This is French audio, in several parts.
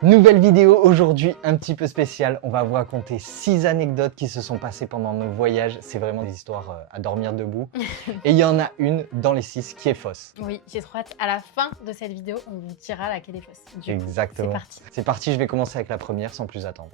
Nouvelle vidéo aujourd'hui un petit peu spéciale. On va vous raconter 6 anecdotes qui se sont passées pendant nos voyages. C'est vraiment des histoires à dormir debout. Et il y en a une dans les 6 qui est fausse. Oui, j'ai trop hâte. À la fin de cette vidéo, on vous dira laquelle est fausse. Du coup, Exactement. c'est parti. C'est parti, je vais commencer avec la première sans plus attendre.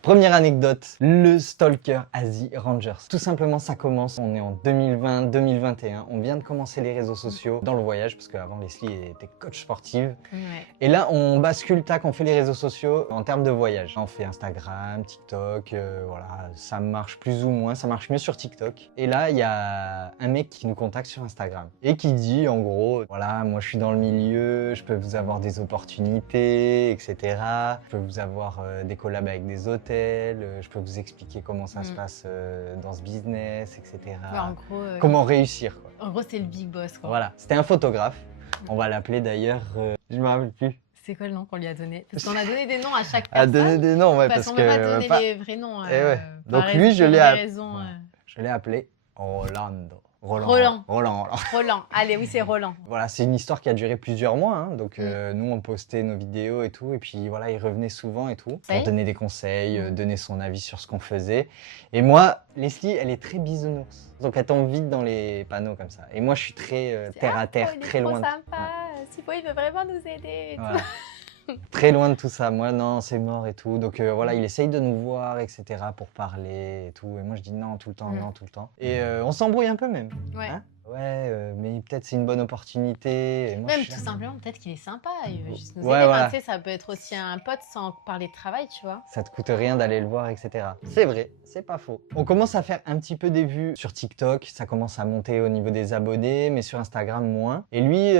Première anecdote, le Stalker Asie Rangers. Tout simplement, ça commence, on est en 2020-2021, on vient de commencer les réseaux sociaux dans le voyage, parce qu'avant Leslie était coach sportive. Ouais. Et là, on bascule, tac, on fait les réseaux sociaux en termes de voyage. On fait Instagram, TikTok, voilà, ça marche plus ou moins, ça marche mieux sur TikTok. Et là, il y a un mec qui nous contacte sur Instagram et qui dit, en gros, voilà, moi je suis dans le milieu, je peux vous avoir des opportunités, etc. Je peux vous avoir des collabs avec des hôtels, je peux vous expliquer comment ça se passe dans ce business, etc. Ouais, en gros, Comment réussir, quoi. En gros, c'est le big boss, quoi. Voilà, c'était un photographe. On va l'appeler d'ailleurs, je me rappelle plus. C'est quoi le nom qu'on lui a donné? Parce qu'on a donné des noms à chaque À personne. donner des noms, ouais, parce parce qu'on que... ne peut pas donner pas- les vrais noms. Eh ouais. par Donc lui, je l'ai des appelé. raisons, Je l'ai appelé Rolando. Roland. Roland. Roland. Allez, oui, c'est Roland. Voilà, c'est une histoire qui a duré plusieurs mois. Hein. Donc nous, on postait nos vidéos et tout. Et puis voilà, il revenait souvent et tout. Pour donner des conseils, donner son avis sur ce qu'on faisait. Et moi, Leslie, elle est très bisounours. Donc elle tombe vite dans les panneaux comme ça. Et moi, je suis très terre à terre, très loin. C'est sympa. Sipo, il veut vraiment nous aider. Et tout. Voilà. Très loin de tout ça. Moi, non, c'est mort et tout. Donc voilà, il essaye de nous voir, etc. pour parler et tout. Et moi, je dis non tout le temps, non tout le temps. Et on s'embrouille un peu même. Ouais. Hein, ouais, mais peut-être c'est une bonne opportunité. Et moi, Même je suis tout là, simplement, peut-être qu'il est sympa. Il veut juste nous Ouais, aider. voilà. Enfin, tu sais, ça peut être aussi un pote sans parler de travail, tu vois. Ça te coûte rien d'aller le voir, etc. C'est vrai, c'est pas faux. On commence à faire un petit peu des vues sur TikTok. Ça commence à monter au niveau des abonnés, mais sur Instagram, moins. Et lui,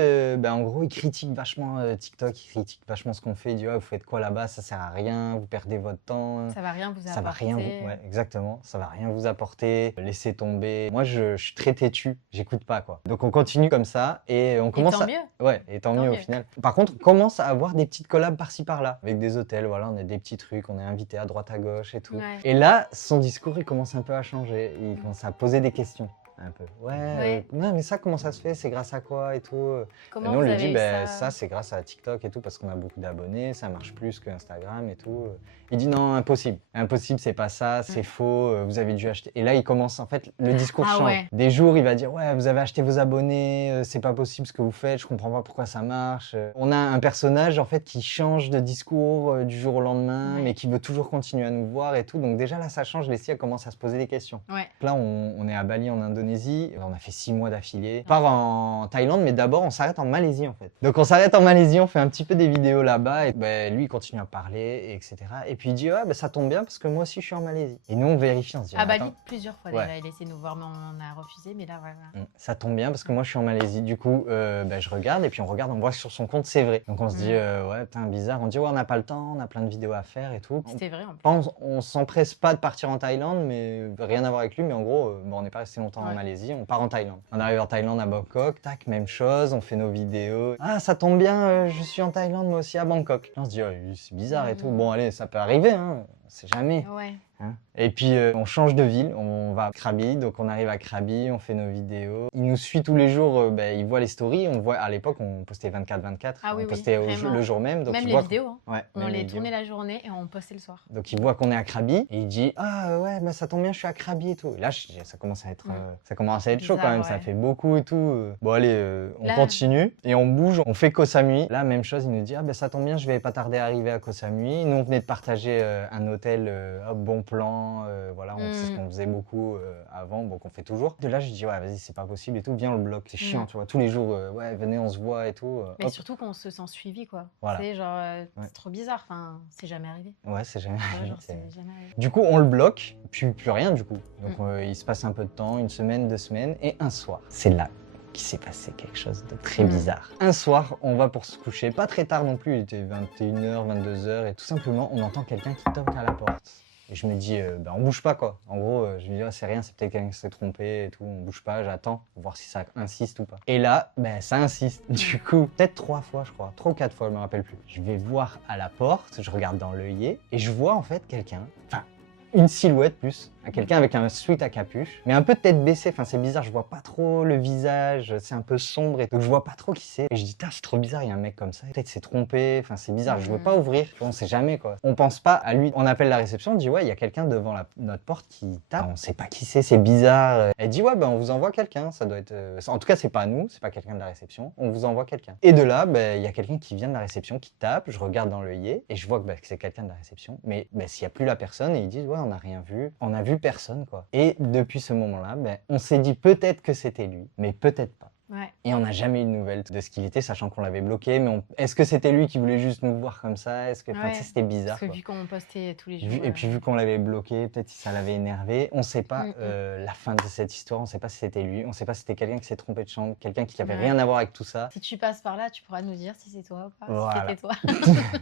en gros, il critique vachement TikTok. Il critique vachement ce qu'on fait. Il dit, oh, vous faites quoi là-bas? Ça sert à rien. Vous perdez votre temps. Ça va rien vous apporter. Ça va rien vous... Ouais, exactement. Ça va rien vous apporter. Laissez tomber. Moi, je suis très têtu. J'écoute pas, quoi. Donc, on continue comme ça et on commence tant à... mieux. Ouais, et tant mieux au final. Par contre, on commence à avoir des petites collabs par-ci par-là avec des hôtels. Voilà, on a des petits trucs. On est invité à droite à gauche et tout. Ouais. Et là, son discours, il commence un peu à changer. Il commence à poser des questions. Un peu. Ouais, non, mais ça, comment ça se fait? C'est grâce à quoi et tout? Comment nous, on vous lui avez dit, eu ça, c'est grâce à TikTok et tout, parce qu'on a beaucoup d'abonnés, ça marche plus que Instagram et tout. Il dit, non, impossible. Impossible, c'est pas ça, c'est faux, vous avez dû acheter. Et là, il commence, en fait, le discours change. Ouais. Des jours, il va dire, ouais, vous avez acheté vos abonnés, c'est pas possible ce que vous faites, je comprends pas pourquoi ça marche. On a un personnage, en fait, qui change de discours du jour au lendemain, mais qui veut toujours continuer à nous voir et tout. Donc déjà, là, ça change, Leslie, elle commence à se poser des questions. Ouais. Là, on est à Bali, en Indonésie. On a fait 6 mois d'affilée. On part en Thaïlande, mais d'abord, on s'arrête en Malaisie, en fait. Donc, on s'arrête en Malaisie, on fait un petit peu des vidéos là-bas. Et lui, il continue à parler, etc. Et puis, il dit, ouais, ça tombe bien parce que moi aussi, je suis en Malaisie. Et nous, on vérifie, on se dit, À Bali, attends, plusieurs fois Ouais. déjà, il a essayé de nous voir, mais on a refusé. Mais là, voilà. ça tombe bien parce que moi, je suis en Malaisie. Du coup, je regarde et puis on regarde, on voit que sur son compte, c'est vrai. Donc, on se dit, ouais, putain, bizarre. On dit, ouais, on n'a pas le temps, on a plein de vidéos à faire et tout. C'était vrai, en plus. On s'empresse pas de partir en Thaïlande, mais rien à voir avec lui. Mais en gros, on n'est pas resté longtemps en Malaisie, on part en Thaïlande. On arrive en Thaïlande à Bangkok, tac, même chose, on fait nos vidéos. Ah, ça tombe bien, je suis en Thaïlande, moi aussi à Bangkok. On se dit, oh, c'est bizarre et tout. Bon, allez, ça peut arriver, hein, c'est jamais. Ouais. Hein. Et puis on change de ville, on va à Krabi, donc on arrive à Krabi, on fait nos vidéos. Il nous suit tous les jours, il voit les stories, on voit, à l'époque on postait 24/24, Ah oui, on postait le jour même. Donc même il les voit vidéos, hein. Ouais, on les tournait la journée et on postait le soir. Donc il voit qu'on est à Krabi et il dit, ah ouais, ça tombe bien, je suis à Krabi et tout. Et là, ça commence à être, chaud quand même, ça fait beaucoup et tout. Bon allez, on continue et on bouge, on fait Koh Samui. Là, même chose, il nous dit, ça tombe bien, je vais pas tarder à arriver à Koh Samui. Nous, on venait de partager un hôtel, bon plan, voilà, c'est ce qu'on faisait beaucoup avant, bon, qu'on fait toujours. De là, je dis, ouais, vas-y, c'est pas possible et tout, viens, on le bloque. C'est chiant, tu vois, tous les jours, ouais, venez, on se voit et tout. Mais surtout qu'on se sent suivi, quoi. Voilà. C'est genre, c'est trop bizarre, enfin, c'est jamais arrivé. Ouais, c'est jamais arrivé. Genre, c'est jamais arrivé. Du coup, on le bloque, puis plus rien, du coup. Donc, il se passe un peu de temps, 1 semaine, 2 semaines, et un soir, c'est là qu'il s'est passé quelque chose de très bizarre. Un soir, on va pour se coucher, pas très tard non plus, il était 21h, 22h, et tout simplement, on entend quelqu'un qui toque à la porte. Et je me dis, on bouge pas, quoi. En gros, je me dis, c'est rien, c'est peut-être quelqu'un qui s'est trompé et tout, on bouge pas, j'attends, pour voir si ça insiste ou pas. Et là, ça insiste. Du coup, peut-être 3 fois, je crois, 3 ou 4 fois, je me rappelle plus. Je vais voir à la porte, je regarde dans l'œillet, et je vois en fait quelqu'un, enfin, une silhouette plus, à quelqu'un avec un sweat à capuche, mais un peu tête baissée, enfin c'est bizarre, je vois pas trop le visage, c'est un peu sombre, et donc je vois pas trop qui c'est. Et je dis, c'est trop bizarre, il y a un mec comme ça, peut-être s'est trompé, enfin c'est bizarre, je veux pas ouvrir, on sait jamais quoi. On pense pas à lui, on appelle la réception, on dit ouais, il y a quelqu'un devant notre porte qui tape, on sait pas qui c'est bizarre. Elle dit ouais, ben on vous envoie quelqu'un, ça doit être... En tout cas c'est pas nous, c'est pas quelqu'un de la réception, on vous envoie quelqu'un. Et de là, il y a quelqu'un qui vient de la réception, qui tape, je regarde dans l'œillet, et je vois que c'est quelqu'un de la réception, mais s'il y a plus la personne, et ils disent ouais, on n'a rien vu, on a vu personne quoi. Et depuis ce moment-là, on s'est dit peut-être que c'était lui, mais peut-être pas. Ouais. Et on n'a jamais eu de nouvelles de ce qu'il était, sachant qu'on l'avait bloqué. Mais est-ce que c'était lui qui voulait juste nous voir comme ça? Est-ce que c'était bizarre? Parce que vu qu'on postait tous les jours. Et puis vu qu'on l'avait bloqué, peut-être que ça l'avait énervé. On ne sait pas la fin de cette histoire. On ne sait pas si c'était lui. On ne sait pas si c'était quelqu'un qui s'est trompé de chambre, quelqu'un qui n'avait rien à voir avec tout ça. Si tu passes par là, tu pourras nous dire si c'est toi ou pas. Voilà. Si c'était toi.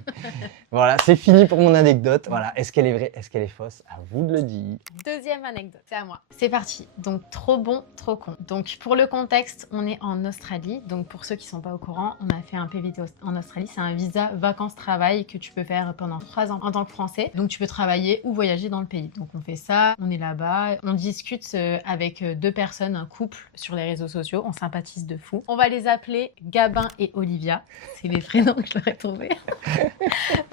Voilà, c'est fini pour mon anecdote. Voilà, est-ce qu'elle est vraie? Est-ce qu'elle est fausse? À vous de le dire. Deuxième anecdote, c'est à moi. C'est parti. Donc trop bon, trop con. Donc pour le contexte, on est en Australie. Donc pour ceux qui sont pas au courant, on a fait un PVT en Australie. C'est un visa vacances-travail que tu peux faire pendant 3 ans en tant que Français. Donc tu peux travailler ou voyager dans le pays. Donc on fait ça, on est là-bas, on discute avec 2 personnes, un couple sur les réseaux sociaux. On sympathise de fou. On va les appeler Gabin et Olivia. C'est les prénoms que je leur ai trouvés.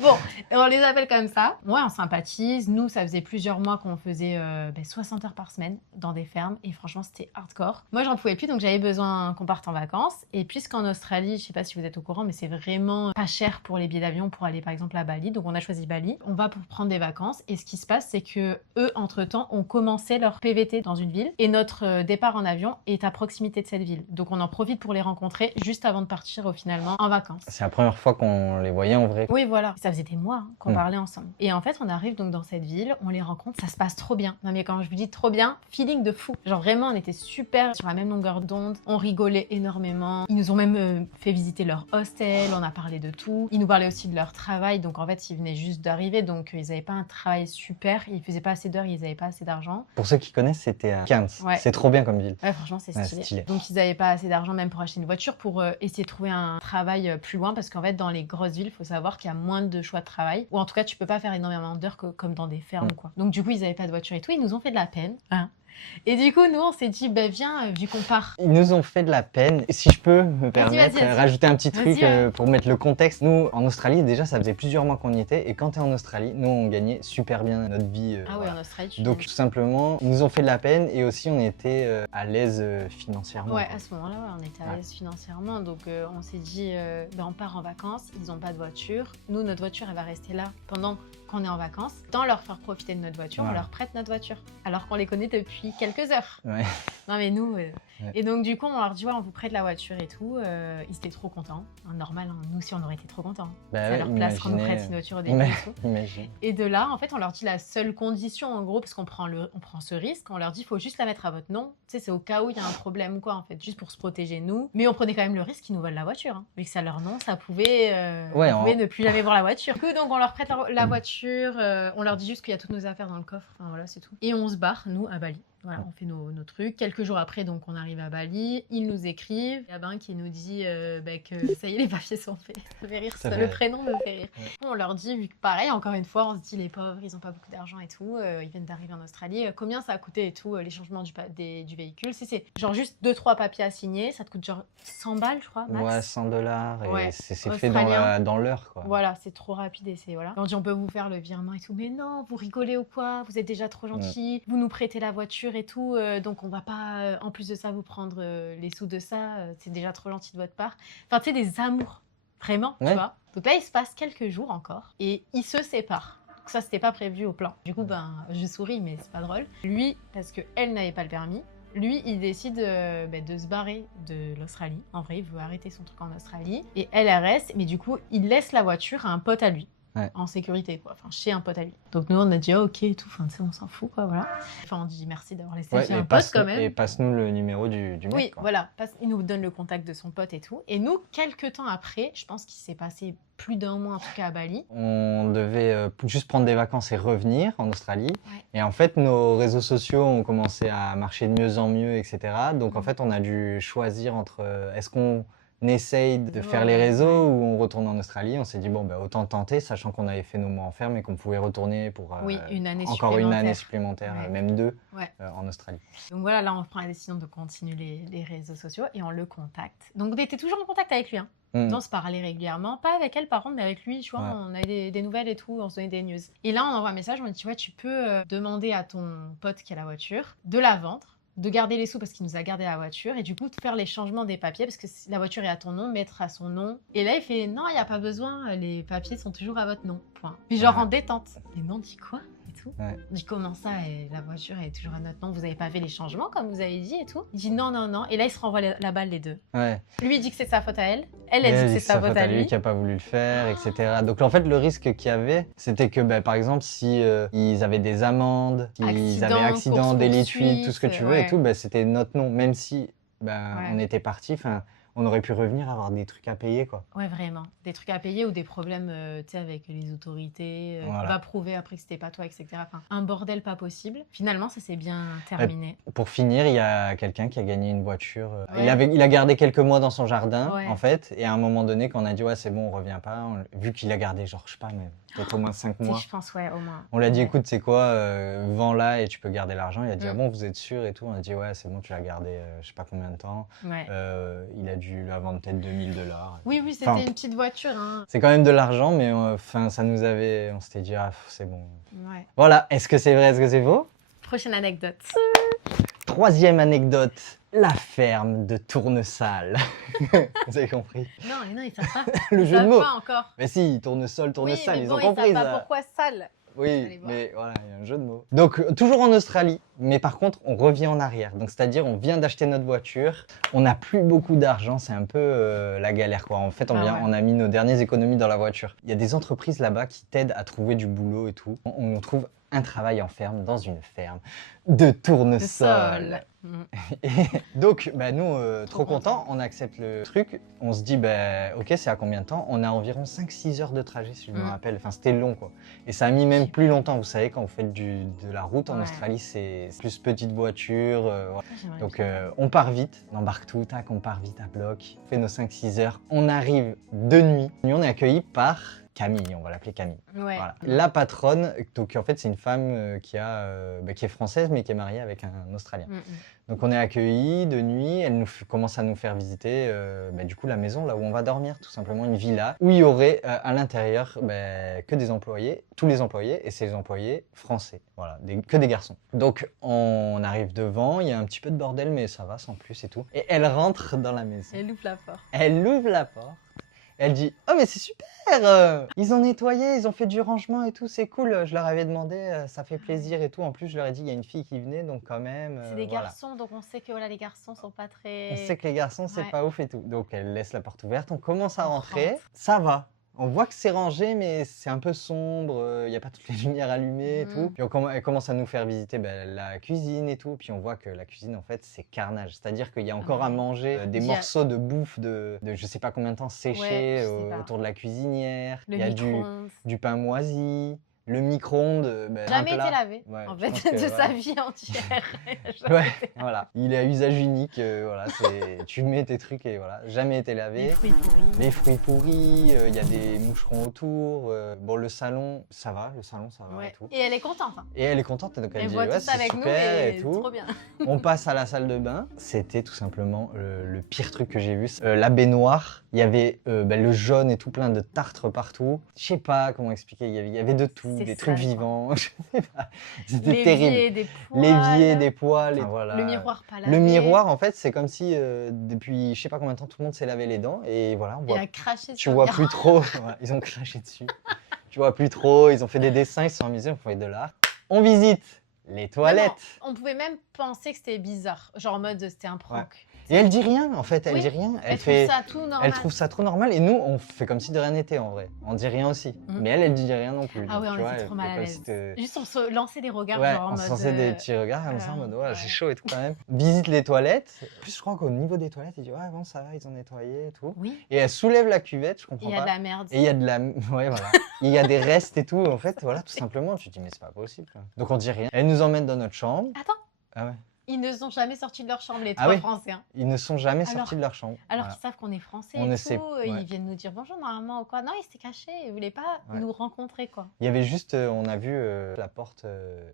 Bon, on les appelle comme ça. Ouais, on sympathise. Nous, ça faisait plusieurs mois qu'on faisait 60 heures par semaine dans des fermes. Et franchement, c'était hardcore. Moi, j'en pouvais plus, donc j'avais besoin qu'on parte en vacances. Et puisqu'en Australie, je sais pas si vous êtes au courant, mais c'est vraiment pas cher pour les billets d'avion pour aller par exemple à Bali. Donc on a choisi Bali. On va pour prendre des vacances. Et ce qui se passe, c'est que eux, entre-temps, ont commencé leur PVT dans une ville. Et notre départ en avion est à proximité de cette ville. Donc on en profite pour les rencontrer juste avant de partir finalement en vacances. C'est la première fois qu'on les voyait en vrai. Oui, voilà. Ça faisait des mois qu'on parlait ensemble. Et en fait, on arrive donc dans cette ville, on les rencontre, ça se passe trop bien. Non mais quand je vous dis trop bien, feeling de fou. Genre vraiment, on était super sur la même longueur d'onde, on rigolait énormément. Ils nous ont même fait visiter leur hostel, on a parlé de tout. Ils nous parlaient aussi de leur travail, donc en fait, ils venaient juste d'arriver, donc ils n'avaient pas un travail super, ils faisaient pas assez d'heures, ils n'avaient pas assez d'argent. Pour ceux qui connaissent, c'était à Cairns. Ouais. C'est trop bien comme ville. Ouais, franchement, c'est stylé. Donc ils n'avaient pas assez d'argent même pour acheter une voiture, pour essayer de trouver un travail plus loin, parce qu'en fait, dans les grosses villes, il faut savoir qu'il y a moins de choix de travail, ou en tout cas, tu peux pas faire énormément d'heures comme dans des fermes, quoi. Donc du coup, ils n'avaient pas de voiture et tout, ils nous ont fait de la peine. Hein. Et du coup, nous, on s'est dit, viens, vu qu'on part. Ils nous ont fait de la peine. Si je peux me permettre, vas-y. rajouter un petit truc pour mettre le contexte. Nous, en Australie, déjà, ça faisait plusieurs mois qu'on y était. Et quand tu es en Australie, nous, on gagnait super bien notre vie. Ah oui, en Australie. Donc, tout simplement, ils nous ont fait de la peine. Et aussi, on était à l'aise financièrement. Ouais, à ce moment-là, on était à l'aise financièrement. Donc, on s'est dit, on part en vacances. Ils n'ont pas de voiture. Nous, notre voiture, elle va rester là pendant qu'on est en vacances. Dans leur faire profiter de notre voiture, on leur prête notre voiture. Alors qu'on les connaît depuis quelques heures. Ouais. Non mais nous... Et donc du coup, on leur dit, ouais, on vous prête la voiture et tout. Ils étaient trop contents. Normal, hein. Nous aussi, on aurait été trop contents. Bah ça leur place qu'on nous prête une voiture au début et tout. Et de là, en fait, on leur dit la seule condition, en gros, parce qu'on prend ce risque, on leur dit, il faut juste la mettre à votre nom. Tu sais, c'est au cas où il y a un problème, quoi, en fait, juste pour se protéger, nous. Mais on prenait quand même le risque qu'ils nous volent la voiture. Hein. Vu que c'est à leur nom, ça pouvait, on pouvait ne plus jamais voir la voiture. Du coup, donc, on leur prête la voiture. On leur dit juste qu'il y a toutes nos affaires dans le coffre. Enfin, voilà, c'est tout. Et on se barre, nous, à Bali. Voilà, on fait nos trucs. Quelques jours après, donc, on arrive à Bali. Ils nous écrivent. Il y a Ben qui nous dit que ça y est, les papiers sont faits. Ça fait rire, le prénom me fait rire. Ouais. On leur dit, vu que pareil, encore une fois, on se dit, les pauvres, ils n'ont pas beaucoup d'argent et tout. Ils viennent d'arriver en Australie. Combien ça a coûté et tout, les changements du véhicule. C'est genre juste 2-3 papiers à signer. Ça te coûte genre 100 balles, je crois, max. Ouais, $100. Et c'est fait dans l'heure, quoi. Voilà, c'est trop rapide et c'est voilà. On dit, on peut vous faire le virement et tout. Mais non, vous rigolez ou quoi? Vous êtes déjà trop gentils. Vous nous prêtez la voiture et tout, donc on va pas en plus de ça vous prendre les sous de ça, c'est déjà trop gentil de votre part. Enfin tu sais, des amours, vraiment, tu vois. Donc là il se passe quelques jours encore et ils se séparent. Donc ça c'était pas prévu au plan. Du coup je souris mais c'est pas drôle. Lui, parce qu'elle n'avait pas le permis, lui, il décide de se barrer de l'Australie. En vrai, il veut arrêter son truc en Australie. Et elle reste, mais du coup, il laisse la voiture à un pote à lui. En sécurité, quoi. Enfin, chez un pote à lui. Donc nous, on a dit ok et tout. Enfin, tu sais, on s'en fout, quoi, voilà. Enfin, on dit merci d'avoir laissé chez un pote, quand même. Et passe-nous le numéro du mec, oui, quoi. Voilà. Il nous donne le contact de son pote et tout. Et nous, quelques temps après, je pense qu'il s'est passé plus d'un mois, en tout cas, à Bali. On devait juste prendre des vacances et revenir en Australie. Et en fait, nos réseaux sociaux ont commencé à marcher de mieux en mieux, etc. Donc, en fait, on a dû choisir entre est-ce qu'on essaye de faire les réseaux ou on retourne en Australie. On s'est dit, bon, bah, autant tenter, sachant qu'on avait fait nos mois en ferme et qu'on pouvait retourner pour Oui, une année encore une année supplémentaire. supplémentaire, Ouais. même 2 Ouais. en Australie. Donc voilà, là, on prend la décision de continuer les réseaux sociaux et on le contacte. Donc on était toujours en contact avec lui. Hein. On se parlait régulièrement, pas avec elle par contre, mais avec lui, tu vois, on avait des nouvelles et tout, on se donnait des news. Et là, on envoie un message, on dit, ouais, tu peux demander à ton pote qui a la voiture de la vendre, de garder les sous parce qu'il nous a gardé la voiture, et du coup, de faire les changements des papiers, parce que la voiture est à ton nom, mettre à son nom. Et là, il fait, non, il n'y a pas besoin, les papiers sont toujours à votre nom, point. Puis genre en détente. Et non, on dit quoi et tout. On dit, comment ça, et la voiture est toujours à notre nom, vous n'avez pas fait les changements comme vous avez dit et tout. Il dit, non, non, non. Et là, il se renvoie la balle les deux. Lui, il dit que c'est sa faute à elle. Elle dit que c'est sa faute à lui. Qui n'a pas voulu le faire, etc. Donc en fait, le risque qu'il y avait, c'était que, bah, par exemple, si ils avaient des amendes, s'ils avaient accident, délit de fuite, tout ce que tu veux et tout, bah, c'était notre nom. Même si on était parti, on aurait pu revenir avoir des trucs à payer, quoi. Ouais, vraiment. Des trucs à payer ou des problèmes avec les autorités, va prouver après que c'était pas toi, etc. Enfin, un bordel pas possible. Finalement, ça s'est bien terminé. Pour finir, il y a quelqu'un qui a gagné une voiture. Il a gardé quelques mois dans son jardin, en fait. Et à un moment donné, quand on a dit, ouais, c'est bon, on revient pas, vu qu'il a gardé, genre, je sais pas, mais peut-être au moins 5 mois. Je pense, ouais, au moins. On l'a dit, écoute, c'est quoi, vends-la et tu peux garder l'argent. Il a dit, ah bon, vous êtes sûr et tout. On a dit, ouais, c'est bon, tu l'as gardé, je sais pas combien de temps. Il a dû la vendre peut-être $2000. Oui, c'était une petite voiture. Hein. C'est quand même de l'argent, mais ça nous avait. On s'était dit, ah, c'est bon. Voilà, est-ce que c'est vrai, est-ce que c'est faux? Prochaine anecdote. Troisième anecdote, la ferme de Tournesol. Vous avez compris? Non, ils savent pas. Le jeu de mots. Pas encore. Mais si, Tournesol, Tournesol, ils ont ils compris savent ça. pas pourquoi sale. Oui, mais voilà, il y a un jeu de mots. Donc, toujours en Australie, mais par contre, on revient en arrière. Donc, c'est-à-dire, on vient d'acheter notre voiture, on n'a plus beaucoup d'argent, c'est un peu la galère, quoi. En fait, on a mis nos dernières économies dans la voiture. Il y a des entreprises là-bas qui t'aident à trouver du boulot et tout. On trouve un travail en ferme, dans une ferme de tournesol. Et donc, nous, trop contents, on accepte le truc. On se dit, ok, c'est à combien de temps? On a environ 5-6 heures de trajet, si je me rappelle. Enfin, c'était long, quoi. Et ça a mis même plus longtemps. Vous savez, quand vous faites de la route en Australie, c'est plus petite voiture. Donc, on part vite, on embarque tout, tac, on part vite à bloc. On fait nos 5-6 heures. On arrive de nuit. Et on est accueillis par Camille, on va l'appeler Camille. Voilà. La patronne, donc en fait c'est une femme qui est française mais qui est mariée avec un Australien. Donc on est accueillis de nuit, elle commence à nous faire visiter du coup la maison là où on va dormir, tout simplement une villa où il y aurait à l'intérieur que des employés, tous les employés et c'est les employés français, voilà, que des garçons. Donc on arrive devant, il y a un petit peu de bordel mais ça va sans plus et tout. Et elle rentre dans la maison. Elle ouvre la porte. Elle ouvre la porte. Elle dit « Oh mais c'est super, ils ont nettoyé, ils ont fait du rangement et tout, c'est cool, je leur avais demandé, ça fait plaisir et tout. En plus je leur ai dit il y a une fille qui venait donc quand même... c'est des garçons donc on sait que les garçons sont pas très... On sait que les garçons c'est pas ouf et tout. Donc elle laisse la porte ouverte, on commence à rentrer, ça va. On voit que c'est rangé, mais c'est un peu sombre, il n'y a pas toutes les lumières allumées et tout. Puis elle commence à nous faire visiter la cuisine et tout. Puis on voit que la cuisine, en fait, c'est carnage. C'est-à-dire qu'il y a encore à manger des morceaux de bouffe de je sais pas combien de temps séchés autour de la cuisinière. Il y a du pain moisi. Le micro-ondes, jamais été lavé, en fait, de sa vie entière. Voilà. Il est à usage unique, voilà, tu mets tes trucs et voilà, jamais été lavé. Les fruits pourris, il y a des moucherons autour. Bon, le salon, ça va et tout. Et elle est contente. Hein. Et elle est contente, donc elle dit, ouais, c'est super et tout. Trop bien. On passe à la salle de bain. C'était tout simplement le pire truc que j'ai vu. La baignoire, il y avait le jaune et tout, plein de tartres partout. Je sais pas comment expliquer, il y avait de tout. Des trucs vivants, je sais pas. C'était terrible. L'évier, des poils. Enfin, voilà. Le miroir pas lavé. Le miroir, en fait, c'est comme si depuis je sais pas combien de temps, tout le monde s'est lavé les dents. Et voilà, il a craché tu vois plus trop. Voilà, ils ont craché dessus. Tu vois plus trop. Ils ont fait des dessins, ils se sont amusés, on fait de l'art. On visite les toilettes. Non, on pouvait même penser que c'était bizarre. Genre en mode c'était un prank. Et elle dit rien, en fait, elle dit rien. Elle trouve ça tout normal. Elle trouve ça trop normal. Et nous, on fait comme si de rien n'était, en vrai. On dit rien aussi. Mais elle dit rien non plus. Ah ouais, on était trop mal à l'aise. Juste on se lançait des regards, genre en mode... on se lançait des petits regards comme ça, en mode, c'est chaud et tout quand même. Visite les toilettes. En plus, je crois qu'au niveau des toilettes, elle dit, ouais, bon, ça va, ils ont nettoyé et tout. Oui. Et elle soulève la cuvette, je comprends pas. Il y a de la merde. Et il y a de la... Ouais, voilà. Il y a des restes et tout, en fait, voilà, tout simplement. Tu te dis, mais c'est pas possible. Donc on dit rien. Elle nous emmène dans notre chambre. Attends. Ah ouais. Ils ne sont jamais sortis de leur chambre, les Ah trois oui. Français. Hein. Ils ne sont jamais Alors- sortis de leur chambre. Alors Voilà. qu'ils savent qu'on est Français On et ne tout, sait- ouais. ils viennent nous dire bonjour normalement ou quoi. Non, ils s'étaient cachés, ils voulaient pas Ouais. nous rencontrer, quoi. Il y avait juste, on a vu la porte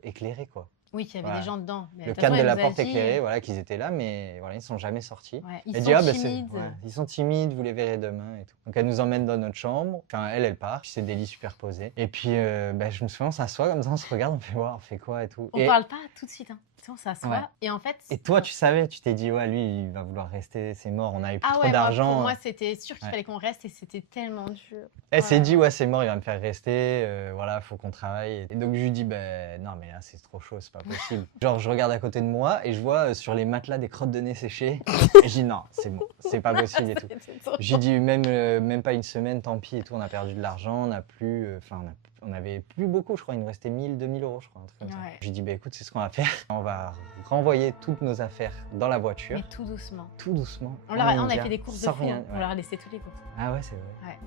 éclairée, quoi. Oui, qu'il y avait Voilà. des gens dedans. Mais Le toute cadre façon, de la elle nous a porte dit, éclairée, voilà, qu'ils étaient là, mais voilà, ils sont jamais sortis. ouais, ils Elle sont dit, ah, bah, timides. ils sont timides, vous les verrez demain et tout. Donc elle nous emmène dans notre chambre, enfin elle part, puis c'est des lits superposés. Et puis je me souviens, on s'assoit comme ça, on se regarde, on fait voir, on fait quoi et tout. On parle pas tout de suite, hein. Tu sais, on s'assoit Ouais. et en fait. Et toi, tu savais, tu t'es dit, ouais, lui, il va vouloir rester, c'est mort, on avait plus Ah trop ouais, d'argent. pour moi, c'était sûr qu'il Ouais. fallait qu'on reste et c'était tellement dur. Elle s'est Ouais. dit, ouais, c'est mort, il va me faire rester, voilà, faut qu'on travaille. Et donc je lui dis, ben non, mais là, c'est trop chaud, c'est pas possible. Genre, je regarde à côté de moi et je vois sur les matelas des crottes de nez séchées. Et je dis, non, c'est bon, c'est pas possible et tout. C'était trop J'ai dit, même pas une semaine, tant pis et tout, on a perdu de l'argent, on n'a plus, on avait plus beaucoup, je crois, il nous restait 1000, 2000 euros, je crois, un truc comme ça. Ouais. J'ai dit, bah écoute, c'est ce qu'on va faire. On va renvoyer toutes nos affaires dans la voiture, Mais tout doucement. tout doucement. On, en on a immédiat, fait des courses de sans fou. rien. On Ouais. leur a laissé toutes les courses. Ah ouais, c'est vrai. Ouais.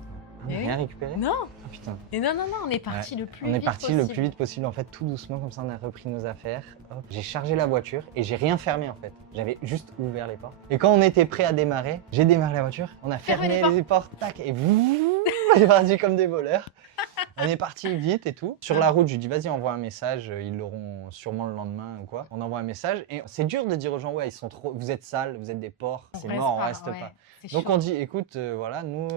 On n'a Mais rien récupéré. Non, Oh putain. et non, on est parti le plus On vite est parti possible. le plus vite possible, en fait, tout doucement, comme ça on a repris nos affaires. Hop. J'ai chargé la voiture et j'ai rien fermé en fait. J'avais juste ouvert les portes. Et quand on était prêt à démarrer, j'ai démarré la voiture, on a Fermez fermé les les portes, tac, et vous, on est parti comme des voleurs. On est parti vite et tout. Sur la route, je lui dis vas-y, envoie un message, ils l'auront sûrement le lendemain ou quoi. On envoie un message et c'est dur de dire aux gens ouais, ils sont trop, vous êtes sales, vous êtes des porcs, c'est mort, on reste ouais. pas. C'est Donc chiant. on dit, écoute, voilà, nous,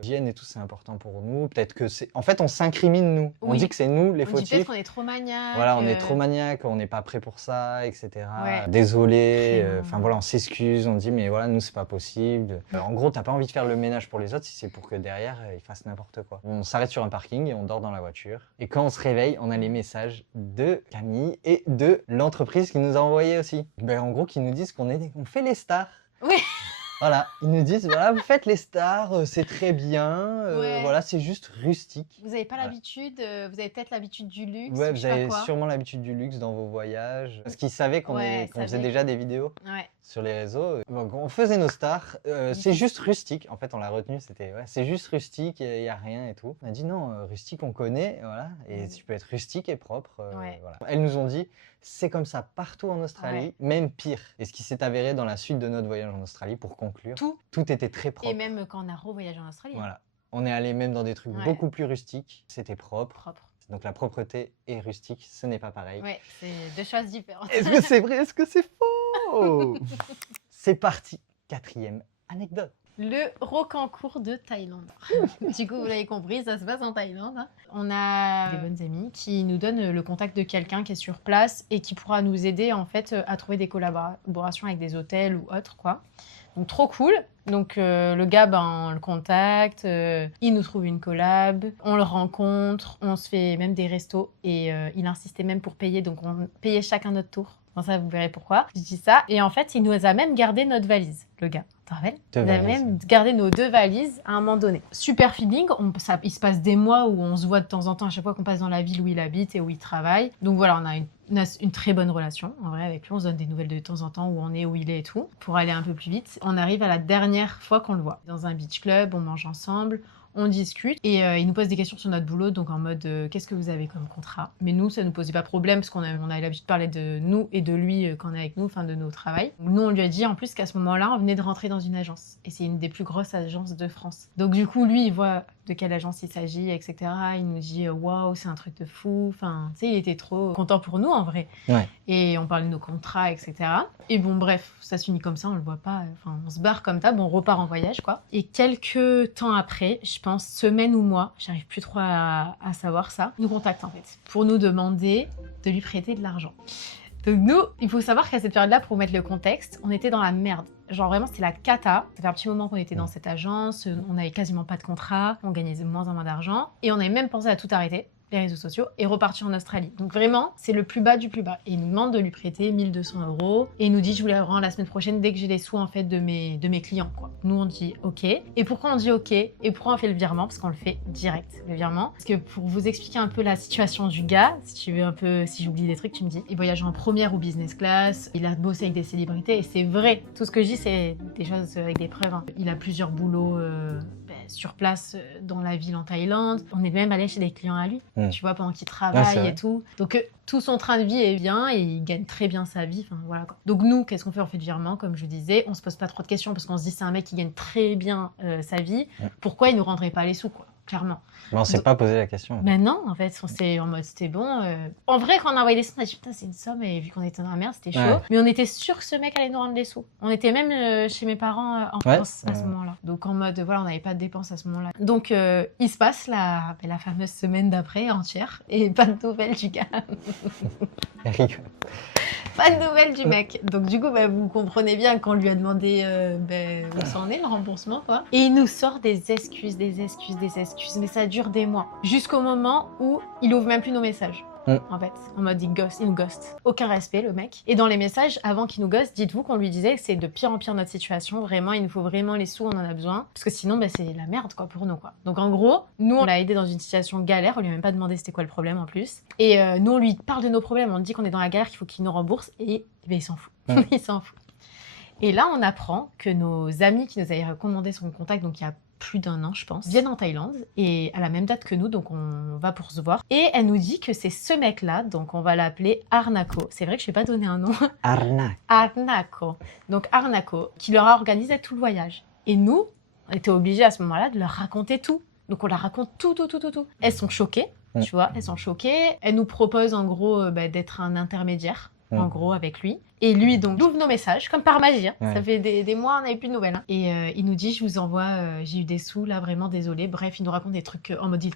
l'hygiène et tout, c'est important pour nous. Peut-être que c'est... En fait, on s'incrimine, nous. On Oui. dit que c'est nous, les On dit peut-être fautifs. qu'on est trop maniaque. Voilà, on est trop maniaque, on n'est pas prêt pour ça, etc. Ouais. Désolé, Vraiment. enfin voilà, on s'excuse, on dit, mais voilà, nous, c'est pas possible. En gros, t'as pas envie de faire le ménage pour les autres si c'est pour que derrière, ils fassent n'importe quoi. On s'arrête sur un parking et on dort dans la voiture. Et quand on se réveille, on a les messages de Camille et de l'entreprise qui nous a envoyé aussi. Ben, en gros, qui nous disent qu'on fait les stars. Oui. Voilà, ils nous disent, voilà, vous faites les stars, c'est très bien, Ouais. voilà, c'est juste rustique. Vous n'avez pas Voilà. l'habitude, vous avez peut-être l'habitude du luxe. Ouais, ou je vous sais pas avez quoi. sûrement l'habitude du luxe dans vos voyages. Parce qu'ils savaient qu'on Ouais, qu'on faisait savaient. déjà des vidéos Ouais. sur les réseaux. Donc on faisait nos stars, c'est juste rustique. En fait, on l'a retenu, c'était, ouais, c'est juste rustique, il n'y a rien et tout. On a dit non, rustique, on connaît, voilà, et tu peux être rustique et propre. Ouais. Voilà. Elles nous ont dit, c'est comme ça partout en Australie, Ouais. même pire. Et ce qui s'est avéré dans la suite de notre voyage en Australie, pour conclure, tout était très propre. Et même quand on a revoyagé en Australie. hein. Voilà. On est allé même dans des trucs Ouais. beaucoup plus rustiques, c'était propre. Propre. Donc la propreté et rustique, ce n'est pas pareil. Ouais, c'est deux choses différentes. Est-ce que c'est vrai? Est-ce que c'est faux? C'est parti. 4e anecdote. Le Rocancourt de Thaïlande. Du coup, vous l'avez compris, ça se passe en Thaïlande. hein. On a des bonnes amies qui nous donnent le contact de quelqu'un qui est sur place et qui pourra nous aider en fait à trouver des collaborations avec des hôtels ou autres quoi. Donc trop cool. Donc le gars, on le contacte, il nous trouve une collab, on le rencontre, on se fait même des restos et il insistait même pour payer, donc on payait chacun notre tour. Bon, ça, vous verrez pourquoi. Je dis ça. Et en fait, il nous a même gardé notre valise, le gars. Tu te rappelles? Deux Il a valises. même gardé nos 2 valises à un moment donné. Super feeling. Il se passe des mois où on se voit de temps en temps à chaque fois qu'on passe dans la ville où il habite et où il travaille. Donc voilà, on a une très bonne relation en vrai avec lui. On se donne des nouvelles de temps en temps où on est, où il est et tout. Pour aller un peu plus vite, on arrive à la dernière fois qu'on le voit. Dans un beach club, on mange ensemble. On discute et il nous pose des questions sur notre boulot, donc en mode qu'est-ce que vous avez comme contrat? Mais nous, ça ne nous posait pas problème parce qu'on avait l'habitude de parler de nous et de lui quand on est avec nous, enfin de nos travails. Nous, on lui a dit en plus qu'à ce moment-là, on venait de rentrer dans une agence et c'est une des plus grosses agences de France. Donc du coup, lui, il voit de quelle agence il s'agit, etc. Il nous dit waouh, c'est un truc de fou. Enfin, tu sais, il était trop content pour nous en vrai. Ouais. Et on parle de nos contrats, etc. Et bon, bref, ça se finit comme ça, on le voit pas. Enfin, on se barre comme ça, bon, on repart en voyage, quoi. Et quelques temps après, je pense semaine ou mois, j'arrive plus trop à savoir ça, il nous contacte en fait pour nous demander de lui prêter de l'argent. Donc nous, il faut savoir qu'à cette période-là, pour mettre le contexte, on était dans la merde. Genre vraiment, c'était la cata. Ça fait un petit moment qu'on était dans cette agence, on avait quasiment pas de contrat, on gagnait de moins en moins d'argent. Et on avait même pensé à tout arrêter, les réseaux sociaux, et repartir en Australie. Donc vraiment, c'est le plus bas du plus bas. Et il nous demande de lui prêter 1200 € et il nous dit, je vous les rends la semaine prochaine dès que j'ai les sous en fait de mes clients, quoi. Nous, on dit OK. Et pourquoi on dit OK? Et pourquoi on fait le virement? Parce qu'on le fait direct, le virement. Parce que pour vous expliquer un peu la situation du gars, si tu veux un peu, si j'oublie des trucs, tu me dis. Il voyage en première ou business class, il a bossé avec des célébrités et c'est vrai. Tout ce que je dis, c'est des choses avec des preuves. hein. Il a plusieurs boulots sur place dans la ville en Thaïlande. On est même allé chez des clients à lui, tu vois, pendant qu'il travaille et tout. Donc tout son train de vie est bien et il gagne très bien sa vie. Enfin, voilà, quoi. Donc nous, qu'est-ce qu'on fait? On fait le virement, comme je disais. On se pose pas trop de questions parce qu'on se dit c'est un mec qui gagne très bien sa vie. Pourquoi il nous rendrait pas les sous, quoi? Clairement. Mais on s'est pas posé la question. Mais non, en fait, on s'est en mode c'était bon. En vrai, quand on a envoyé les sous, on a dit putain, c'est une somme, et vu qu'on était dans la merde, c'était chaud. Mais on était sûr que ce mec allait nous rendre les sous. On était même chez mes parents en France à ce moment-là. Donc en mode, voilà, on n'avait pas de dépenses à ce moment-là. Donc il se passe la fameuse semaine d'après entière, et pas de nouvelles du gars. Pas de nouvelles du mec. Donc du coup, vous comprenez bien qu'on lui a demandé où c'en est le remboursement, quoi. Et il nous sort des excuses. Mais ça dure des mois. Jusqu'au moment où il ouvre même plus nos messages. En fait, en mode il nous ghost. Aucun respect, le mec. Et dans les messages, avant qu'il nous ghost, dites-vous qu'on lui disait que c'est de pire en pire notre situation. Vraiment, il nous faut vraiment les sous, on en a besoin. Parce que sinon, c'est la merde, quoi, pour nous, quoi. Donc en gros, nous, on l'a aidé dans une situation galère. On lui a même pas demandé c'était quoi le problème, en plus. Et nous, on lui parle de nos problèmes. On lui dit qu'on est dans la galère, qu'il faut qu'il nous rembourse. Et il s'en fout. Il s'en fout. Et là, on apprend que nos amis qui nous avaient recommandé son contact, donc il y a plus d'1 an, je pense, viennent en Thaïlande et à la même date que nous, donc on va pour se voir. Et elle nous dit que c'est ce mec-là, donc on va l'appeler Arnako. C'est vrai que je vais pas donner un nom. Arnako. Donc Arnako, qui leur a organisé tout le voyage. Et nous, on était obligés à ce moment-là de leur raconter tout. Donc on leur raconte tout. Elles sont choquées, tu vois, elles sont choquées. Elles nous proposent en gros d'être un intermédiaire. En gros, avec lui. Et lui, donc, ouvre nos messages, comme par magie. Hein. Ça fait des mois, on n'avait plus de nouvelles. Hein. Et il nous dit, je vous envoie, j'ai eu des sous, là, vraiment désolé. Bref, il nous raconte des trucs en mode, il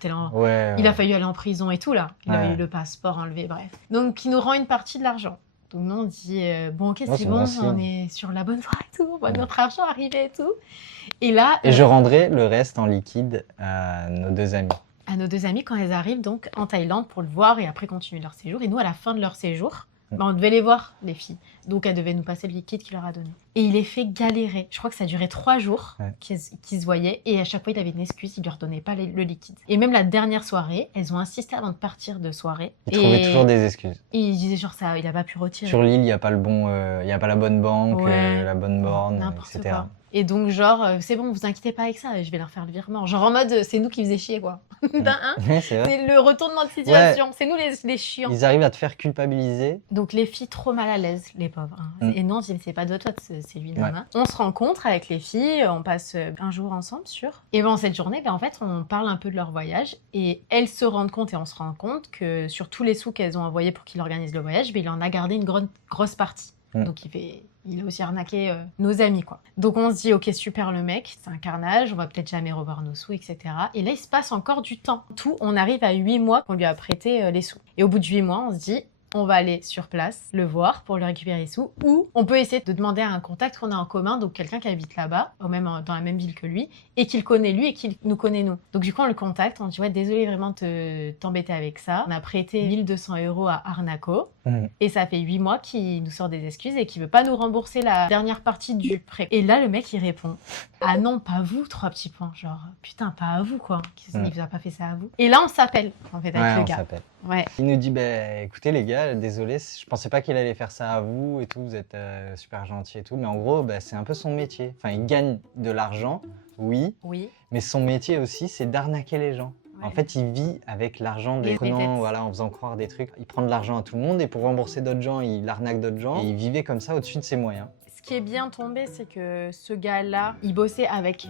a failli aller en prison et tout, là. Il avait eu le passeport enlevé, bref. Donc, il nous rend une partie de l'argent. Donc, nous, on dit, bon, ok, c'est bon, on est sur la bonne voie et tout. Notre argent arrivé et tout. Et là... Et je rendrai le reste en liquide à nos 2 amis. À nos 2 amis, quand elles arrivent, donc, en Thaïlande, pour le voir et après continuer leur séjour. Et nous, à la fin de leur séjour... on devait les voir, les filles. Donc, elle devait nous passer le liquide qu'il leur a donné. Et il les fait galérer. Je crois que ça durait 3 jours qu'ils se voyaient. Et à chaque fois, il avait une excuse. Il ne leur donnait pas le liquide. Et même la dernière soirée, elles ont insisté avant de partir de soirée. Ils trouvaient toujours des excuses. Et ils disaient genre, il n'a pas pu retirer. Sur l'île, il n'y a pas la bonne banque, la bonne borne, etc. Quoi. Et donc, genre, c'est bon, vous inquiétez pas avec ça, je vais leur faire le virement. Genre en mode, c'est nous qui faisait chier, quoi. C'est le retournement de situation. C'est nous les chiants. Ils arrivent à te faire culpabiliser. Donc, les filles trop mal à l'aise, les pauvres. Hein. Et non, c'est pas de toi, c'est lui, Nana. On se rencontre avec les filles, on passe un jour ensemble, sûr. Et cette journée, en fait, on parle un peu de leur voyage. Et elles se rendent compte, et on se rend compte que sur tous les sous qu'elles ont envoyés pour qu'il organise le voyage, il en a gardé une grosse partie. Donc, il a aussi arnaqué nos amis, quoi. Donc, on se dit, ok, super le mec, c'est un carnage, on va peut-être jamais revoir nos sous, etc. Et là, il se passe encore du temps. On arrive à 8 mois qu'on lui a prêté les sous. Et au bout de 8 mois, on se dit, on va aller sur place, le voir pour lui récupérer les sous, ou on peut essayer de demander à un contact qu'on a en commun, donc quelqu'un qui habite là-bas, dans la même ville que lui, et qu'il connaît lui et qu'il nous connaît nous. Donc du coup, on le contacte, on dit désolé vraiment de t'embêter avec ça. On a prêté 1 200 € à Arnako, et ça fait 8 mois qu'il nous sort des excuses et qu'il veut pas nous rembourser la dernière partie du prêt. Et là, le mec, il répond, ah non, pas vous, 3 petits points. Genre, putain, pas à vous, quoi. Il vous a pas fait ça à vous. Et là, on s'appelle, en fait, avec le gars. Il nous dit, écoutez les gars, désolé, je pensais pas qu'il allait faire ça à vous et tout, vous êtes super gentils et tout, mais en gros, c'est un peu son métier. Enfin, il gagne de l'argent, oui, mais son métier aussi, c'est d'arnaquer les gens. En fait, il vit avec l'argent des clients, en faisant croire des trucs. Il prend de l'argent à tout le monde et pour rembourser d'autres gens, il arnaque d'autres gens. Et il vivait comme ça au-dessus de ses moyens. Ce qui est bien tombé, c'est que ce gars-là, il bossait avec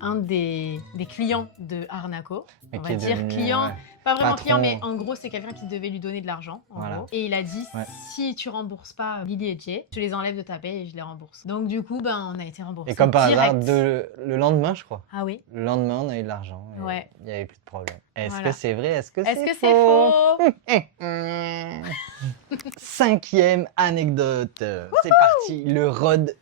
un des clients de Arnako. On va dire client, pas vraiment patron. Client, mais en gros, c'est quelqu'un qui devait lui donner de l'argent. Gros. Et il a dit, si tu rembourses pas Lily et Jay, je les enlève de ta paie et je les rembourse. Donc du coup, on a été remboursé. Et comme par hasard, le lendemain, je crois. Ah oui. Le lendemain, on a eu de l'argent. Il n'y avait plus de problème. Est-ce que c'est vrai? Est-ce que c'est faux? 5e anecdote. C'est parti, le road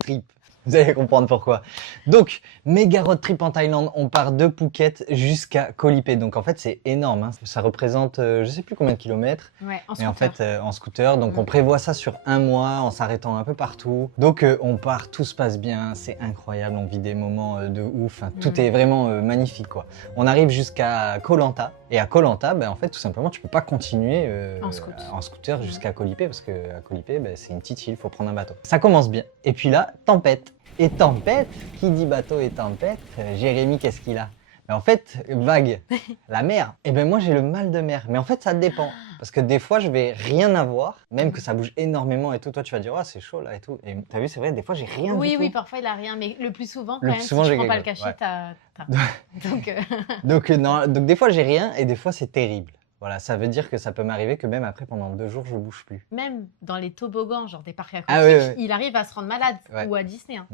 trip. Vous allez comprendre pourquoi. Donc, méga road trip en Thaïlande. On part de Phuket jusqu'à Koh Lipe. Donc, en fait, c'est énorme. Hein. Ça représente, je sais plus combien de kilomètres. Mais en fait, en scooter. Donc, on prévoit ça sur 1 mois en s'arrêtant un peu partout. Donc, on part, tout se passe bien. C'est incroyable. On vit des moments de ouf. Hein. Tout est vraiment magnifique, quoi. On arrive jusqu'à Koh Lanta. Et à Koh Lanta, en fait, tout simplement, tu peux pas continuer En scooter jusqu'à Koh Lipe parce qu'à Koh Lipe, c'est une petite île, il faut prendre un bateau. Ça commence bien. Et puis là, tempête. Et tempête, qui dit bateau et tempête, Jérémy, qu'est-ce qu'il a? En fait, vague, la mer. Et moi, j'ai le mal de mer. Mais en fait, ça dépend. Parce que des fois, je vais rien avoir, même que ça bouge énormément et tout. Toi, tu vas dire, oh, c'est chaud là et tout. Et t'as vu, c'est vrai, des fois, j'ai rien du tout. Oui, parfois il a rien, mais le plus souvent, quand Le même, plus souvent, si j'ai tu prends pas le quelque cachet, chose, t'as. Donc des fois, j'ai rien et des fois, c'est terrible. Voilà, ça veut dire que ça peut m'arriver que même après, pendant 2 jours, je bouge plus. Même dans les toboggans, genre des parcs aquatiques, Ah oui. il arrive à se rendre malade. Ouais. Ou à Disney. Hein.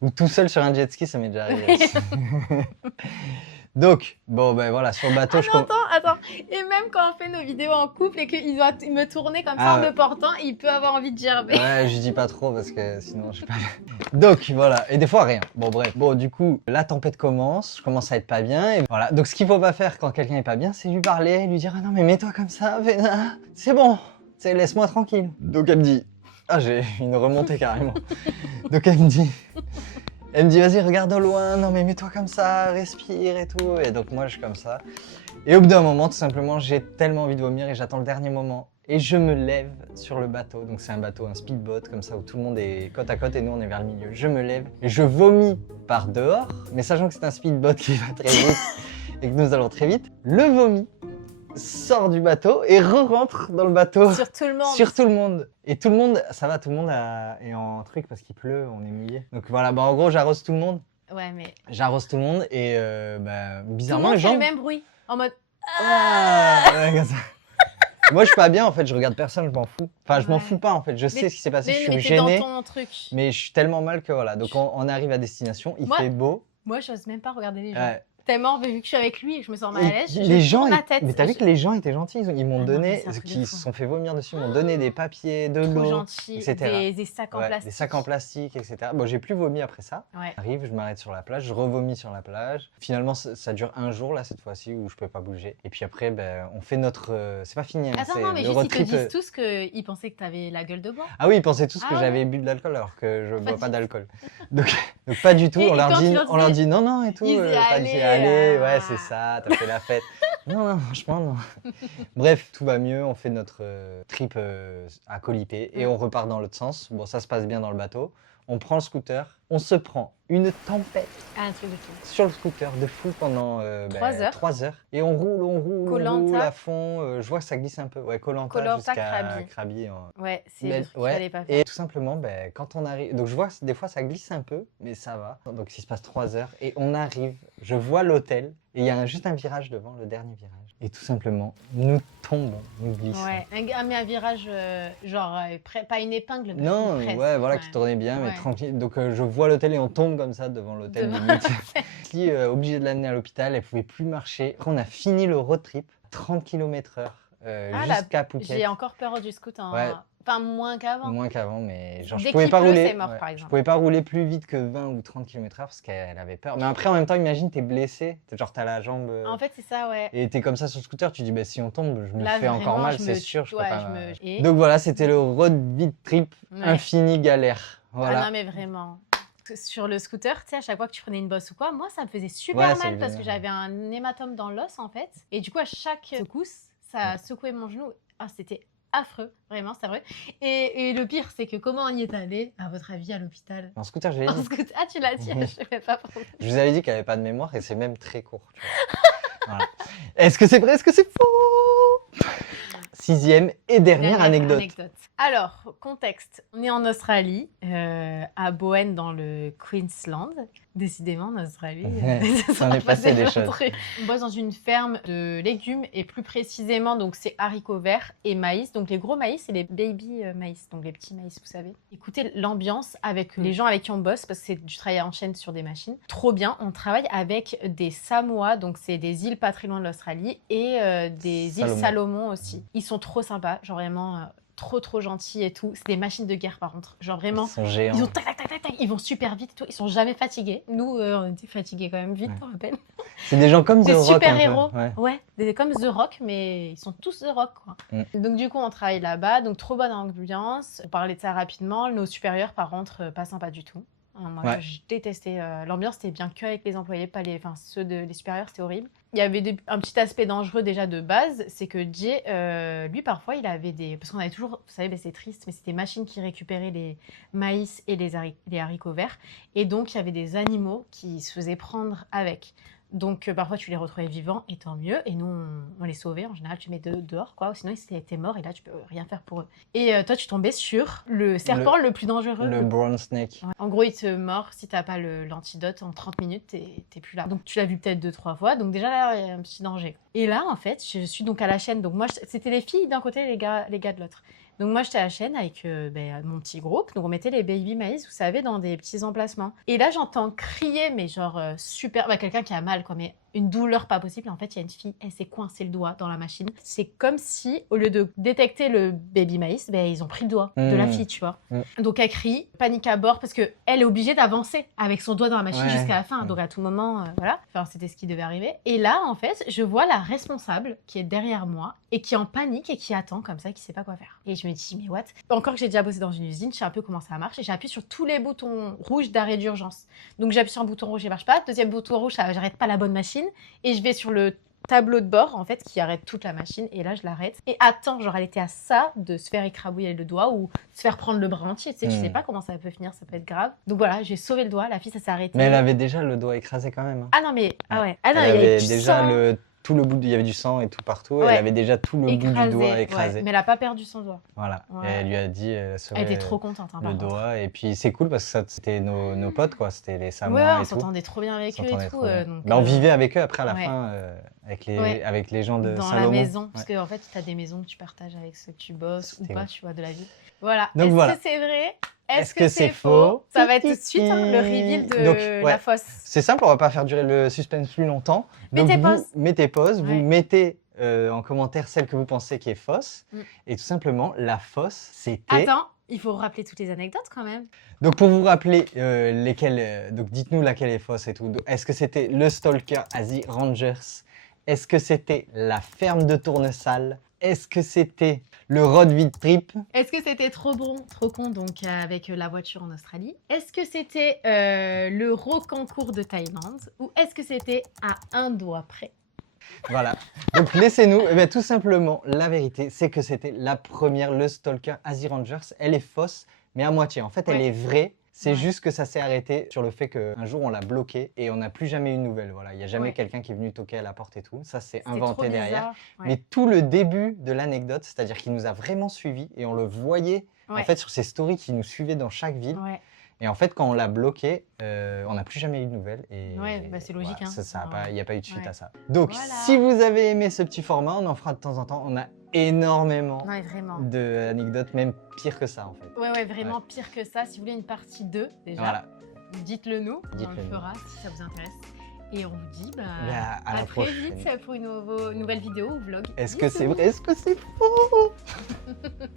Ou tout seul sur un jet ski, ça m'est déjà arrivé aussi. Donc, bon, voilà, sur le bateau, Attends. Et même quand on fait nos vidéos en couple et qu'il doit me tourner comme ça en me portant, il peut avoir envie de gerber. Ouais, je dis pas trop parce que sinon, je sais pas. Donc, voilà. Et des fois, rien. Bon, bref. Bon, du coup, la tempête commence. Je commence à être pas bien. Et voilà. Donc, ce qu'il faut pas faire quand quelqu'un est pas bien, c'est lui parler, lui dire, ah non, mais mets-toi comme ça, c'est bon. Laisse-moi tranquille. Donc, elle me dit, ah, j'ai une remontée carrément. Donc, elle me dit, vas-y, regarde au loin, non mais mets-toi comme ça, respire et tout. Et donc moi, je suis comme ça. Et au bout d'un moment, tout simplement, j'ai tellement envie de vomir et j'attends le dernier moment. Et je me lève sur le bateau. Donc c'est un bateau, un speedboat, comme ça, où tout le monde est côte à côte et nous, on est vers le milieu. Je me lève et je vomis par dehors, mais sachant que c'est un speedboat qui va très vite et que nous allons très vite, le vomi sort du bateau et re-rentre dans le bateau. Sur tout le monde. Sur tout le monde. Et tout le monde, ça va, tout le monde est en truc parce qu'il pleut, on est mouillé. Donc voilà, en gros, j'arrose tout le monde. Ouais, mais. J'arrose tout le monde et bizarrement, tout le monde les gens. fait le même bruit. En mode. Ouais, comme ça. Moi, je suis pas bien en fait, je regarde personne, je m'en fous. Enfin, je m'en Ouais. fous pas en fait, je sais ce qui s'est passé, je suis Mais t'es gêné. dans ton truc. Mais je suis tellement mal que voilà. Donc on arrive à destination, il fait beau. Moi, j'ose même pas regarder les gens. Ouais. Tellement, vu que je suis avec lui, je me sens mal à l'aise. Les gens, ma tête. mais t'as vu que les gens étaient gentils, ils m'ont Ah non, mais donné, c'est un truc de qui fou. se sont fait vomir dessus, ils m'ont donné des papiers, de Trop l'eau, gentil. etc. Des sacs en Ouais, plastique. des sacs en plastique, etc. Bon, j'ai plus vomi après ça. Ouais. J'arrive, je m'arrête sur la plage, je revomis sur la plage. Finalement, ça dure un jour là cette fois-ci où je peux pas bouger. Et puis après, on fait notre. C'est pas fini. Hein, Attends, c'est non, mais le juste road ils te trip, disent tous qu'ils pensaient que t'avais la gueule de bois. Ah oui, ils pensaient tous que Ah j'avais ouais. bu de l'alcool alors que je bois pas du d'alcool. Donc pas du tout. Et On leur quand dit, tu leur on leur disais, dit non et tout. ils disaient, Pas allez, dit allez, ah. ouais c'est ça, t'as fait la fête. Non, franchement non. Bref, tout va mieux. On fait notre trip à Koh Lipe et on repart dans l'autre sens. Bon, ça se passe bien dans le bateau. On prend le scooter, on se prend une tempête Ah, un truc de fou. sur le scooter de fou pendant 3 heures. Et on roule à fond. Je vois que ça glisse un peu. Ouais, Koh Lanta Koh Lanta, jusqu'à Krabi. Krabi. Ouais, c'est le truc qu'il ouais. fallait pas faire. Et tout simplement, quand on arrive. Donc je vois que des fois ça glisse un peu, mais ça va. Donc il se passe 3 heures et on arrive. Je vois l'hôtel et il y a juste un virage devant, le dernier virage. Et tout simplement, nous tombons, nous glissons. Ouais, mais un virage, pas une épingle. mais Non, presque. ouais, voilà, qui tournait bien, mais Ouais. tranquille. Donc je vois l'hôtel et on tombe comme ça devant l'hôtel. Limite. Obligé de l'amener à l'hôpital, elle pouvait plus marcher. Après, on a fini le road trip, 30 km/h jusqu'à Phuket. J'ai encore peur du scoot. Ouais. Enfin, moins qu'avant. Moins qu'avant, mais genre Dès je pouvais qu'il pas pleut, rouler. c'est mort, par Je exemple. pouvais pas rouler plus vite que 20 ou 30 km/h parce qu'elle avait peur. Mais après, en même temps, imagine, t'es blessé, genre t'as la jambe. En fait, c'est ça, ouais. Et t'es comme ça sur le scooter, tu dis, si on tombe, je me Là, fais encore vraiment, mal, je c'est me- sûr. Je peux ouais, pas. je me- et- Donc voilà, c'était le road trip Ouais. infini galère. Voilà. Ah non, mais vraiment. Sur le scooter, tu sais, à chaque fois que tu prenais une bosse ou quoi, moi, ça me faisait super Ouais, ça mal me parce faisait que mal. j'avais un hématome dans l'os, en fait. Et du coup, à chaque secousse, ça secouait mon genou. Ah, c'était affreux, vraiment, c'est vrai. Et le pire, c'est que comment on y est allé, à votre avis, à l'hôpital? En scooter, j'ai En dit. scooter. Ah, tu l'as dit, je savais pas pourquoi. Je vous avais dit qu'elle avait pas de mémoire et c'est même très court. Tu vois. Voilà. Est-ce que c'est vrai? Est-ce que c'est faux? 6e et dernière anecdote. Alors, contexte, on est en Australie, à Bowen dans le Queensland. Décidément, en Australie, Ça en est passé des choses. On bosse dans une ferme de légumes et plus précisément, donc c'est haricots verts et maïs. Donc les gros maïs et les baby maïs, donc les petits maïs, vous savez. Écoutez l'ambiance avec les gens avec qui on bosse parce que c'est du travail en chaîne sur des machines. Trop bien, on travaille avec des Samoa, donc c'est des îles pas très loin de l'Australie et des îles Salomon aussi. Ils sont trop sympas, genre vraiment trop gentils et tout. C'est des machines de guerre par contre, genre vraiment. Ils sont géants. Ils ont tac, ils vont super vite et tout. Ils sont jamais fatigués. Nous, on était fatigués quand même vite, Ouais. on rappelle. C'est des gens comme The Des Rock. super un peu. héros. Ouais. Comme The Rock, mais ils sont tous The Rock, quoi. Donc du coup, on travaille là-bas, donc trop bonne ambiance. On parlait de ça rapidement. Nos supérieurs, par contre, pas sympa du tout. Moi, Ouais. je détestais. L'ambiance, c'était bien que avec les employés, pas les supérieurs, c'était horrible. Il y avait un petit aspect dangereux déjà de base, c'est que Jay, lui parfois il avait des... Parce qu'on avait toujours, vous savez, c'est triste, mais c'était des machines qui récupéraient les maïs et les haricots verts. Et donc il y avait des animaux qui se faisaient prendre avec. Donc parfois tu les retrouvais vivants et tant mieux. Et nous on les sauvait, en général tu mets dehors quoi, ou sinon ils étaient morts et là tu peux rien faire pour eux. Et toi tu tombais sur le serpent le plus dangereux. Le brown snake. Ouais. En gros il te mord si t'as pas l'antidote en 30 minutes, t'es plus là. Donc tu l'as vu peut-être 2-3 fois, donc déjà là il y a un petit danger. Et là en fait je suis donc à la chaîne, donc moi c'était les filles d'un côté et les gars de l'autre. Donc moi j'étais à la chaîne avec mon petit groupe, donc on mettait les baby maïs, vous savez, dans des petits emplacements. Et là j'entends crier, mais genre super, quelqu'un qui a mal quoi, mais une douleur pas possible. En fait il y a une fille, elle s'est coincée le doigt dans la machine. C'est comme si au lieu de détecter le baby maïs, ils ont pris le doigt de la fille, tu vois. Donc elle crie, panique à bord, parce que elle est obligée d'avancer avec son doigt dans la machine jusqu'à la fin. Donc à tout moment, voilà, enfin c'était ce qui devait arriver. Et là en fait je vois la responsable qui est derrière moi et qui est en panique et qui attend comme ça, qui sait pas quoi faire. Et je me dis mais what? Encore que j'ai déjà bossé dans une usine, je sais un peu comment ça marche et j'appuie sur tous les boutons rouges d'arrêt d'urgence. Donc j'appuie sur un bouton rouge, il marche pas. Deuxième bouton rouge, j'arrête pas la bonne machine et je vais sur le tableau de bord en fait qui arrête toute la machine et là je l'arrête et attends, genre elle était à ça de se faire écrabouiller le doigt ou se faire prendre le bras entier, tu sais pas comment ça peut finir, ça peut être grave. Donc voilà, j'ai sauvé le doigt, la fille ça s'est arrêté. Mais elle avait déjà le doigt écrasé quand même. Ah non mais ah ouais, ah non, elle il y avait du déjà sang. tout le bout, il y avait du sang et tout partout. Et elle avait déjà tout le bout du doigt écrasé. Ouais, mais elle a pas perdu son doigt. Voilà. Ouais. Et elle lui a dit, elle était trop contente hein, le doigt. Et puis c'est cool parce que ça c'était nos potes quoi, c'était les Samoa ouais, et on tout. s'entendait trop bien avec eux et tout. Donc, on vivait avec eux après à la fin, avec les gens de dans Salomon. la maison, parce qu'en fait tu as des maisons que tu partages avec ceux que tu bosses ou pas, tu vois, de la vie. Voilà. Donc Est-ce que c'est vrai? Est-ce que c'est faux? Ça va être tout de suite le reveal de la fosse. C'est simple, on va pas faire durer le suspense plus longtemps. Mettez pause. Mettez pause, vous mettez en commentaire celle que vous pensez qui est fausse. Et tout simplement, la fausse, c'était... Attends, il faut rappeler toutes les anecdotes quand même. Donc pour vous rappeler lesquelles, donc dites-nous laquelle est fausse et tout. Est-ce que c'était le Stalker Asie Rangers? Est-ce que c'était la ferme de Tournesal? Est-ce que c'était le Road Vid Trip? Est-ce que c'était trop bon, trop con, donc avec la voiture en Australie? Est-ce que c'était le Rocancourt de Thaïlande? Ou est-ce que c'était à un doigt près? Voilà. Donc laissez-nous, tout simplement, la vérité, c'est que c'était la première, le Stalker Asie Rangers. Elle est fausse, mais à moitié. En fait, elle est vraie. C'est juste que ça s'est arrêté sur le fait qu'un jour on l'a bloqué et on n'a plus jamais eu de nouvelles. Voilà, il n'y a jamais quelqu'un qui est venu toquer à la porte et tout. Ça c'est inventé derrière. Mais tout le début de l'anecdote, c'est-à-dire qu'il nous a vraiment suivis et on le voyait en fait sur ses stories qui nous suivaient dans chaque ville. Et en fait, quand on l'a bloqué, on n'a plus jamais eu de nouvelles. Et c'est logique. Voilà, il n'y a pas eu de suite à ça. Donc, si vous avez aimé ce petit format, on en fera de temps en temps. On a énormément d'anecdotes, même pire que ça en fait. Ouais, vraiment pire que ça. Si vous voulez une partie 2, déjà, dites-le nous. On le fera si ça vous intéresse. Et on vous dit à très vite pour une nouvelle vidéo ou vlog. Est-ce que c'est vrai? Est-ce que c'est faux?